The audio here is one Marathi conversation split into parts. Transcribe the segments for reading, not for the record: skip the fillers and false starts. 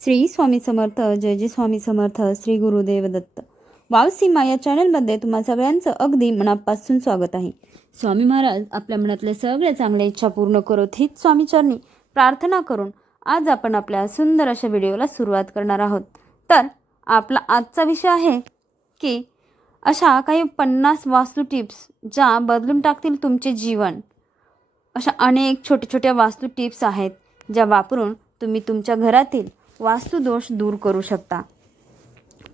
श्री स्वामी समर्थ. जय जय स्वामी समर्थ. श्री गुरुदेव दत्त. वाव सीमा या चॅनलमध्ये तुम्हा सगळ्यांचं अगदी मनापासून स्वागत आहे. स्वामी महाराज आपल्या मनातले सगळे चांगले इच्छा पूर्ण करोत हीच स्वामीचरणी प्रार्थना करून आज आपण आपल्या सुंदर अशा व्हिडिओला सुरुवात करणार आहोत. तर आपला आजचा विषय आहे की अशा काही 50 वास्तू टिप्स ज्या बदलून टाकतील तुमचे जीवन. अशा अनेक छोट्या छोट्या वास्तू टिप्स आहेत ज्या वापरून तुम्ही तुमच्या घरातील वास्तुदोष दूर करू शकता.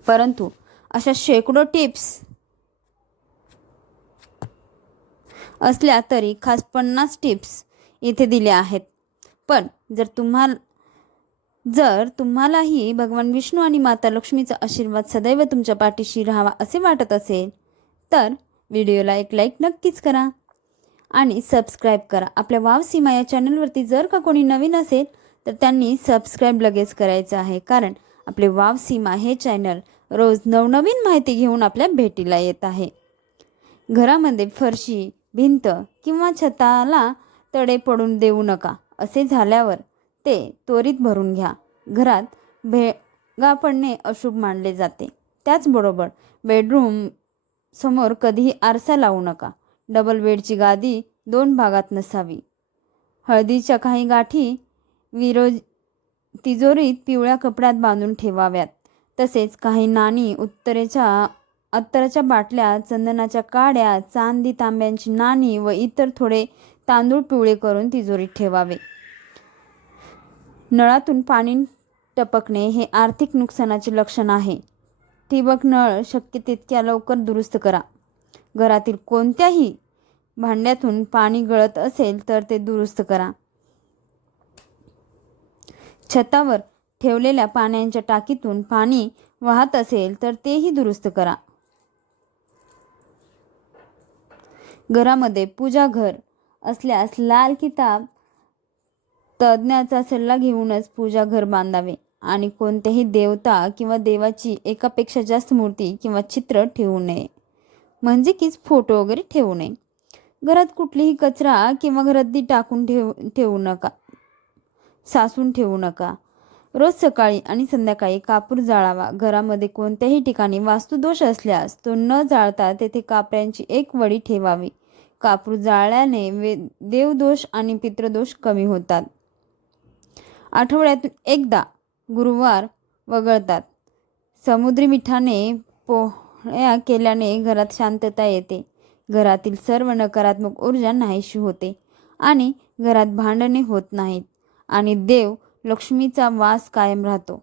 परंतु अशा शेकडो टिप्स असल्या तरी खास 50 टिप्स इथे दिल्या आहेत. पण जर तुम्हालाही भगवान विष्णू आणि माता लक्ष्मीचा आशीर्वाद सदैव तुमच्या पाठीशी राहावा असे वाटत असेल तर व्हिडिओला एक लाईक नक्कीच करा आणि सबस्क्राईब करा. आपल्या वाव सीमा या चॅनलवरती जर का कोणी नवीन असेल तर त्यांनी सबस्क्राईब लगेच करायचं आहे, कारण आपले वाव सीमा हे चॅनल रोज नवनवीन माहिती घेऊन आपल्या भेटीला येत आहे. घरामध्ये फरशी, भिंत किंवा छताला तडे पडून देऊ नका. असे झाल्यावर ते त्वरित भरून घ्या. घरात भेगा पडणे अशुभ मानले जाते. त्याचबरोबर बेडरूम समोर कधीही आरसा लावू नका. डबल बेडची गादी 2 भागात नसावी. हळदीच्या काही गाठी तिजोरीत पिवळ्या कपड्यात बांधून ठेवाव्यात. तसेच काही नाणी, अत्तराच्या बाटल्या, चंदनाच्या काड्या, चांदी तांब्यांची नाणी व इतर थोडे तांदूळ पिवळे करून तिजोरीत ठेवावे. नळातून पाणी टपकणे हे आर्थिक नुकसानाचे लक्षण आहे. ठिबक नळ शक्य तितक्या लवकर दुरुस्त करा. घरातील कोणत्याही भांड्यातून पाणी गळत असेल तर ते दुरुस्त करा. छतावर ठेवलेल्या पाण्याच्या टाकीतून पाणी वाहत असेल तर तेही दुरुस्त करा. घरामध्ये पूजा घर असल्यास लाल किताब तज्ञाचा सल्ला घेऊनच पूजा घर बांधावे आणि कोणत्याही देवता किंवा देवाची एकापेक्षा जास्त मूर्ती किंवा चित्र ठेवू नये, म्हणजे कीच फोटो वगैरे ठेवू नये. घरात कुठलीही कचरा किंवा रद्दी टाकून ठेवू नका, सासून ठेवू नका. रोज सकाळी आणि संध्याकाळी कापूर जाळावा. घरामध्ये कोणत्याही ठिकाणी वास्तुदोष असल्यास तो न जाळता तेथे कापऱ्यांची एक वडी ठेवावी. कापूर जाळल्याने देवदोष आणि पितृदोष कमी होतात. आठवड्यातून एकदा गुरुवार वगळतात समुद्री मिठाने पोळ्या केल्याने घरात शांतता येते. घरातील सर्व नकारात्मक ऊर्जा नाहीशी होते आणि घरात भांडणे होत नाहीत आणि देव लक्ष्मीचा वास कायम राहतो.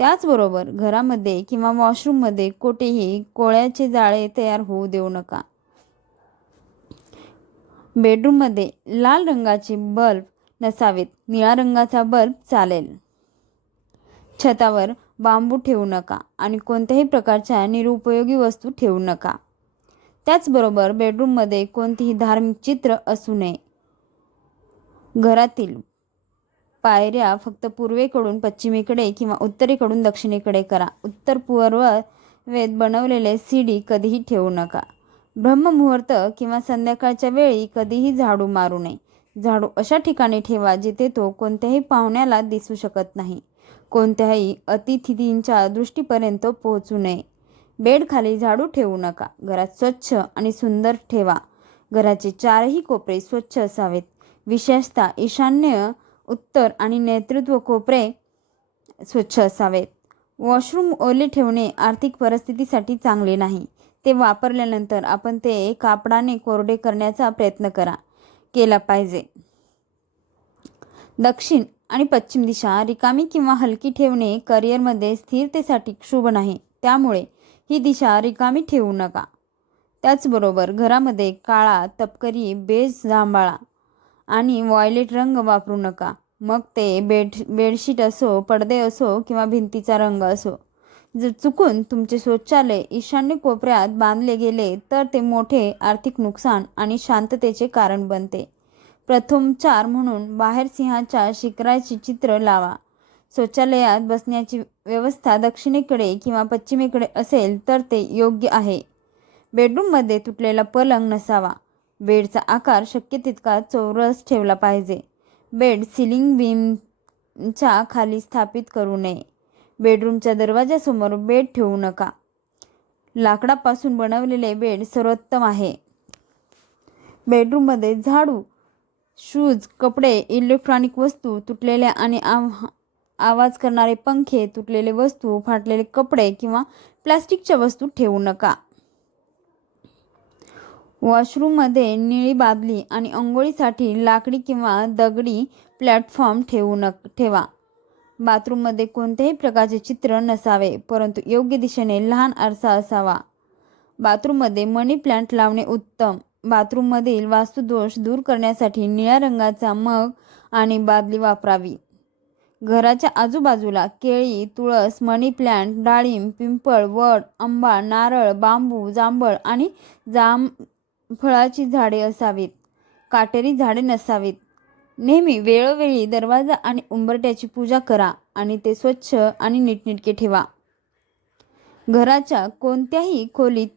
त्याचबरोबर घरामध्ये किंवा वॉशरूममध्ये कोठेही कोळ्याचे जाळे तयार होऊ देऊ नका. बेडरूममध्ये लाल रंगाचे बल्ब नसावेत, निळ्या रंगाचा बल्ब चालेल. छतावर बांबू ठेवू नका आणि कोणत्याही प्रकारच्या निरुपयोगी वस्तू ठेवू नका. त्याचबरोबर बेडरूममध्ये कोणतीही धार्मिक चित्र असू नये. घरातील पायऱ्या फक्त पूर्वेकडून पश्चिमेकडे किंवा उत्तरेकडून दक्षिणेकडे करा. उत्तर पूर्वेत बनवलेले सीडी कधीही ठेवू नका. ब्रह्ममुहूर्त किंवा संध्याकाळच्या वेळी कधीही झाडू मारू नये. झाडू अशा ठिकाणी ठेवा जिथे तो कोणत्याही पाहुण्याला दिसू शकत नाही. कोणत्याही अतिथींच्या दृष्टीपर्यंत पोहोचू नये. बेड खाली झाडू ठेवू नका. घरात स्वच्छ आणि सुंदर ठेवा. घराचे 4ही कोपरे स्वच्छ असावेत. विशेषतः ईशान्य, उत्तर आणि नेतृत्व कोपरे स्वच्छ असावेत. वॉशरूम ओले ठेवणे आर्थिक परिस्थितीसाठी चांगले नाही. ते वापरल्यानंतर आपण ते कापडाने कोरडे करण्याचा प्रयत्न केला पाहिजे. दक्षिण आणि पश्चिम दिशा रिकामी किंवा हलकी ठेवणे करिअरमध्ये स्थिरतेसाठी शुभ नाही, त्यामुळे ही दिशा रिकामी ठेवू नका. त्याचबरोबर घरामध्ये काळा, तपकिरी, बेज जांभळा आणि व्हायलेट रंग वापरू नका. मग ते बेडशीट असो, पडदे असो किंवा भिंतीचा रंग असो. जर चुकून तुमचे शौचालय ईशान्य कोपऱ्यात बांधले गेले तर ते मोठे आर्थिक नुकसान आणि शांततेचे कारण बनते. प्रथमोपचार म्हणून बाहेर सिंहाच्या शिखराचे चित्र लावा. शौचालयात बसण्याची व्यवस्था दक्षिणेकडे किंवा पश्चिमेकडे असेल तर ते योग्य आहे. बेडरूममध्ये तुटलेला पलंग नसावा. बेडचा आकार शक्य तितका चौरस ठेवला पाहिजे. बेड सिलिंग बीम बेडच्या खाली स्थापित करू नये. बेडरूमच्या दरवाजासमोर बेड ठेवू नका. लाकडापासून बनवलेले बेड सर्वोत्तम आहे. बेडरूममध्ये झाडू, शूज, कपडे, इलेक्ट्रॉनिक वस्तू, तुटलेल्या आणि आवाज करणारे पंखे, तुटलेले वस्तू, फाटलेले कपडे किंवा प्लास्टिकच्या वस्तू ठेवू नका. वॉशरूममध्ये निळी बादली आणि अंघोळीसाठी लाकडी किंवा दगडी प्लॅटफॉर्म ठेवा. बाथरूममध्ये कोणत्याही प्रकारचे चित्र नसावे, परंतु योग्य दिशेने लहान आरसा असावा. बाथरूममध्ये मनी प्लांट लावणे उत्तम. बाथरूममधील वास्तुदोष दूर करण्यासाठी निळ्या रंगाचा मग आणि बादली वापरावी. घराच्या आजूबाजूला केळी, तुळस, मनी प्लांट, डाळिंब, पिंपळ, वड, आंबा, नारळ, बांबू, जांभळ आणि जामफळाची झाडे असावीत. काटेरी झाडे नसावीत. नेहमी वेळोवेळी दरवाजा आणि उंबरठ्याची पूजा करा आणि ते स्वच्छ आणि नीटनेटके ठेवा. घराच्या कोणत्याही खोलीत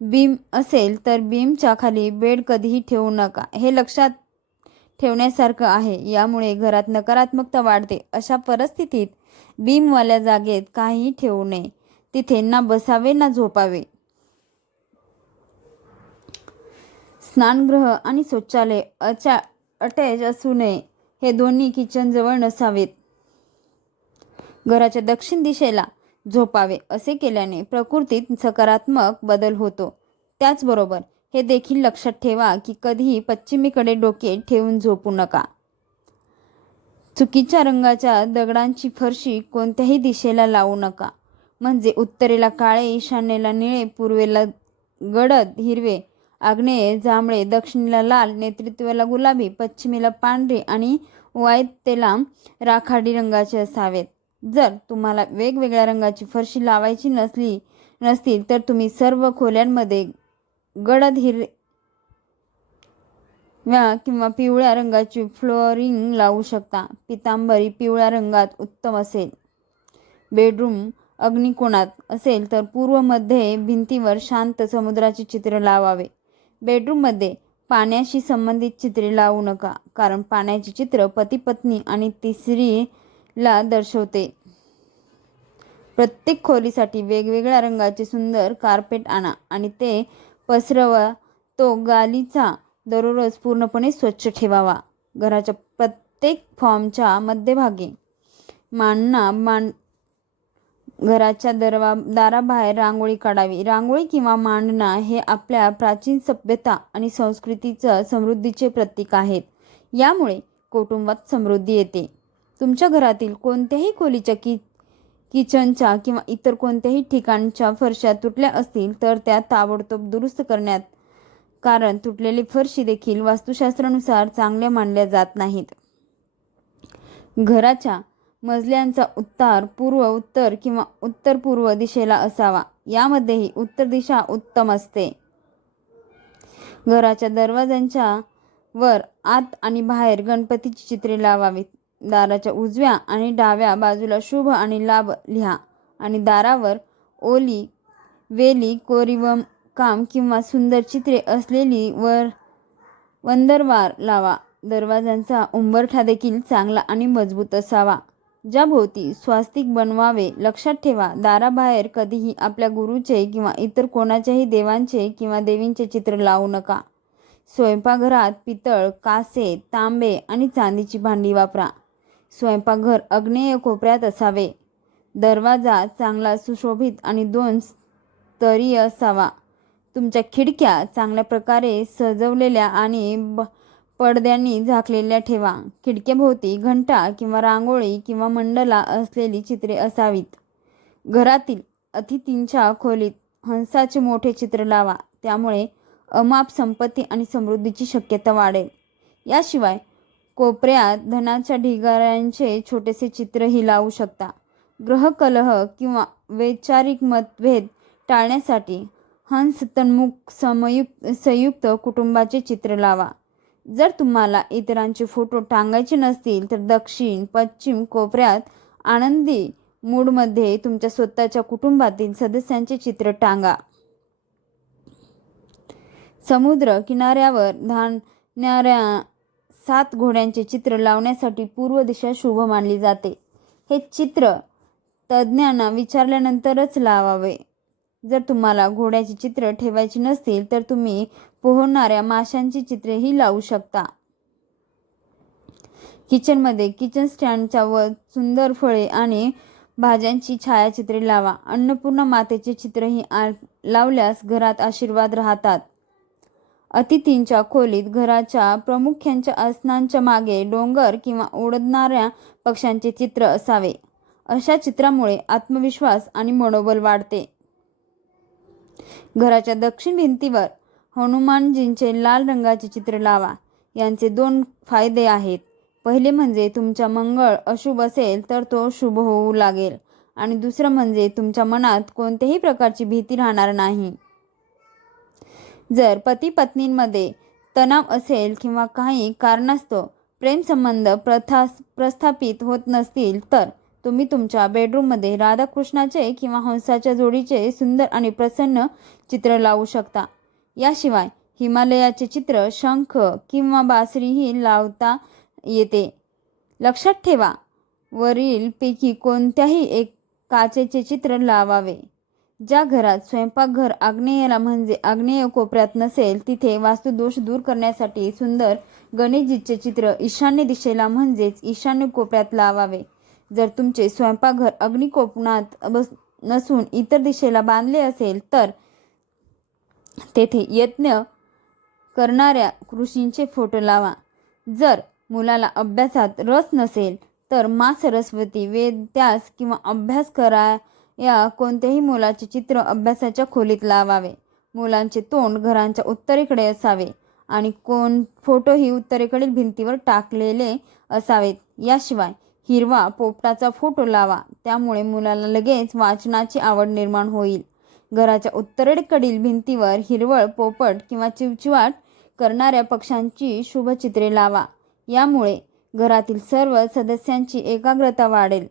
बीम असेल तर बीमच्या खाली बेड कधीही ठेवू नका. हे लक्षात ठेवण्यासारखं आहे. यामुळे घरात नकारात्मकता वाढते. अशा परिस्थितीत बीमवाल्या जागेत काहीही ठेवू नये. तिथे ना बसावे ना झोपावे. स्नानगृह आणि शौचालय अटॅच असू नये. हे दोन्ही किचनजवळ नसावेत. घराच्या दक्षिण दिशेला झोपावे. असे केल्याने प्रकृतीत सकारात्मक बदल होतो. त्याचबरोबर हे देखील लक्षात ठेवा की कधीही पश्चिमेकडे डोके ठेवून झोपू नका. चुकीच्या रंगाच्या दगडांची फरशी कोणत्याही दिशेला लावू नका. म्हणजे उत्तरेला काळे, ईशान्येला निळे, पूर्वेला गडद हिरवे, आग्नेये जांभळे, दक्षिणेला लाल, नैऋत्येला गुलाबी, पश्चिमेला पांढरे आणि वायव्येला राखाडी रंगाचे असावेत. जर तुम्हाला वेगवेगळ्या रंगाची फरशी लावायची नसतील तर तुम्ही सर्व खोल्यांमध्ये गडद हिरव्या किंवा पिवळ्या रंगाची फ्लोअरिंग लावू शकता. पितांबरी पिवळ्या रंगात उत्तम असेल. बेडरूम अग्निकोणात असेल तर पूर्व-मध्य भिंतीवर शांत समुद्राचे चित्र लावावे. बेडरूममध्ये पाण्याशी संबंधित चित्रे लावू नका, कारण पाण्याचे चित्र पती-पत्नी आणि तिसरीला दर्शवते. प्रत्येक खोलीसाठी वेगवेगळ्या रंगाचे सुंदर कार्पेट आणा आणि ते पसरवा. तो गालीचा दररोज पूर्णपणे स्वच्छ ठेवावा. घराच्या प्रत्येक फॉर्मच्या मध्यभागी घराच्या दाराबाहेर रांगोळी काढावी. रांगोळी किंवा मांडणा हे आपल्या प्राचीन सभ्यता आणि संस्कृतीचं समृद्धीचे प्रतीक आहेत. यामुळे कुटुंबात समृद्धी येते. तुमच्या घरातील कोणत्याही खोलीच्या किचनच्या किंवा इतर कोणत्याही ठिकाणच्या फरशा तुटल्या असतील तर त्या ताबडतोब दुरुस्त करण्यात, कारण तुटलेली फरशी देखील वास्तुशास्त्रानुसार चांगल्या मानल्या जात नाहीत. घराच्या मजल्यांचा उतार पूर्व, उत्तर किंवा उत्तर पूर्व दिशेला असावा. यामध्येही उत्तर दिशा उत्तम असते. घराच्या दरवाजांच्या वर आत आणि बाहेर गणपतीची चित्रे लावावीत. दाराच्या उजव्या आणि डाव्या बाजूला शुभ आणि लाभ लिहा आणि दारावर ओली, वेली, कोरीवकाम किंवा सुंदर चित्रे असलेली वंदरवार लावा. दरवाजांचा उंबरठा देखील चांगला आणि मजबूत असावा, ज्या भोवती स्वास्तिक बनवावे. लक्षात ठेवा, दाराबाहेर कधीही आपल्या गुरूचे किंवा इतर कोणाच्याही देवांचे किंवा देवींचे चित्र लावू नका. स्वयंपाकघरात पितळ, कांसे, तांबे आणि चांदीची भांडी वापरा. स्वयंपाकघर आग्नेय कोपऱ्यात असावे. दरवाजा चांगला सुशोभित आणि 2 स्तरीय असावा. तुमच्या खिडक्या चांगल्या प्रकारे सजवलेल्या आणि पडद्यांनी झाकलेल्या ठेवा. खिडक्याभोवती घंटा किंवा रांगोळी किंवा मंडला असलेली चित्रे असावीत. घरातील अतिथींच्या खोलीत हंसाचे मोठे चित्र लावा. त्यामुळे अमाप संपत्ती आणि समृद्धीची शक्यता वाढेल. याशिवाय कोपऱ्यात धनाच्या ढिगाऱ्यांचे छोटेसे चित्रही लावू शकता. ग्रहकलह किंवा वैचारिक मतभेद टाळण्यासाठी हंस तन्मुख संयुक्त कुटुंबाचे चित्र लावा. जर तुम्हाला इतरांचे फोटो टांगायचे नसतील तर दक्षिण पश्चिम कोपऱ्यात आनंदी मूडमध्ये तुमच्या स्वतःच्या कुटुंबातील सदस्यांचे चित्र टांगा. समुद्र किनाऱ्यावर धावणाऱ्या 7 घोड्यांचे चित्र लावण्यासाठी पूर्व दिशा शुभ मानली जाते. हे चित्र तज्ज्ञांना विचारल्यानंतरच लावावे. जर तुम्हाला घोड्याची चित्र ठेवायची नसतील तर तुम्ही पोहणाऱ्या माशांची चित्रेही लावू शकता. किचनमध्ये किचन स्टँडच्या वर सुंदर फळे आणि भाज्यांची छायाचित्रे लावा. अन्नपूर्णा मातेचे चित्रही लावल्यास घरात आशीर्वाद राहतात. अतिथींच्या खोलीत घराच्या प्रमुखांच्या आसनांच्या मागे डोंगर किंवा उडणाऱ्या पक्ष्यांचे चित्र असावे. अशा चित्रामुळे आत्मविश्वास आणि मनोबल वाढते. घराच्या दक्षिण भिंतीवर हनुमानजींचे लाल रंगाचे चित्र लावा. यांचे 2 फायदे आहेत. पहिले म्हणजे तुमचा मंगळ अशुभ असेल तर तो शुभ होऊ लागेल आणि दुसरं म्हणजे तुमच्या मनात कोणत्याही प्रकारची भीती राहणार नाही. जर पती पत्नींमध्ये तणाव असेल किंवा काही कारणास्तव प्रेमसंबंध प्रस्थापित होत नसतील तर तुम्ही तुमच्या बेडरूममध्ये राधाकृष्णाचे किंवा हंसाच्या जोडीचे सुंदर आणि प्रसन्न चित्र लावू शकता. याशिवाय हिमालयाचे चित्र, शंख किंवा बासरीही लावता येते. लक्षात ठेवा, वरीलपैकी कोणत्याही एक काचेचे चित्र लावावे. ज्या घरात स्वयंपाकघर आग्नेयला म्हणजे आग्नेय कोपऱ्यात नसेल तिथे वास्तुदोष दूर करण्यासाठी सुंदर गणेशजीचे चित्र ईशान्य दिशेला म्हणजेच ईशान्य कोपऱ्यात लावावे. जर तुमचे स्वयंपाकघर अग्निकोपणात नसून इतर दिशेला बांधले असेल तर तेथे यज्ञ करणाऱ्या ऋषींचे फोटो लावा. जर मुलाला अभ्यासात रस नसेल तर माँ सरस्वती, वेदव्यास किंवा अभ्यास या कोणत्याही मुलाचे चित्र अभ्यासाच्या खोलीत लावावे. मुलांचे तोंड घराच्या उत्तरेकडे असावे आणि फोटोही उत्तरेकडील भिंतीवर टाकलेले असावेत. याशिवाय हिरवा पोपटाचा फोटो लावा. त्यामुळे मुलाला लगेच वाचनाची आवड निर्माण होईल. घराच्या उत्तरेकडील भिंतीवर हिरवळ पोपट किंवा चिवचिवाट करणाऱ्या पक्ष्यांची शुभचित्रे लावा. यामुळे घरातील सर्व सदस्यांची एकाग्रता वाढेल.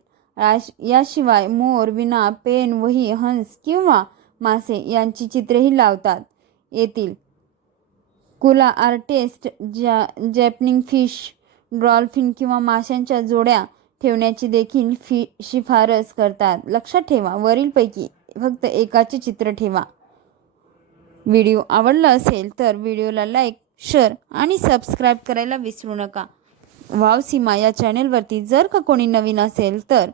याशिवाय मोर, विणा, पेन, वही, हंस किंवा मासे यांची चित्रेही लावतात येतील. कुला आर्टिस्ट जॅपनिंग फिश, डॉल्फिन किंवा माशांच्या जोड्या ठेवण्याची देखील शिफारस करतात. लक्षात ठेवा, वरीलपैकी फक्त एकाचे चित्र ठेवा. व्हिडिओ आवडला असेल तर व्हिडिओला लाईक, शेअर आणि सबस्क्राईब करायला विसरू नका. वाव सीमा या चॅनलवरती जर का कोणी नवीन असेल तर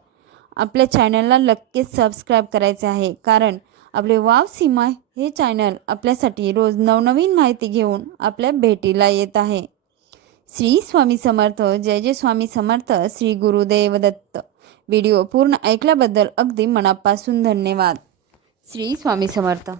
आपल्या चॅनलला नक्कीच सबस्क्राईब करायचे आहे, कारण आपले वाव सीमा हे चॅनल आपल्यासाठी रोज नवनवीन माहिती घेऊन आपल्या भेटीला येत आहे. श्री स्वामी समर्थ. जय जय स्वामी समर्थ. श्री गुरुदेव दत्त. व्हिडिओ पूर्ण ऐकल्याबद्दल अगदी मनापासून धन्यवाद. श्री स्वामी समर्थ.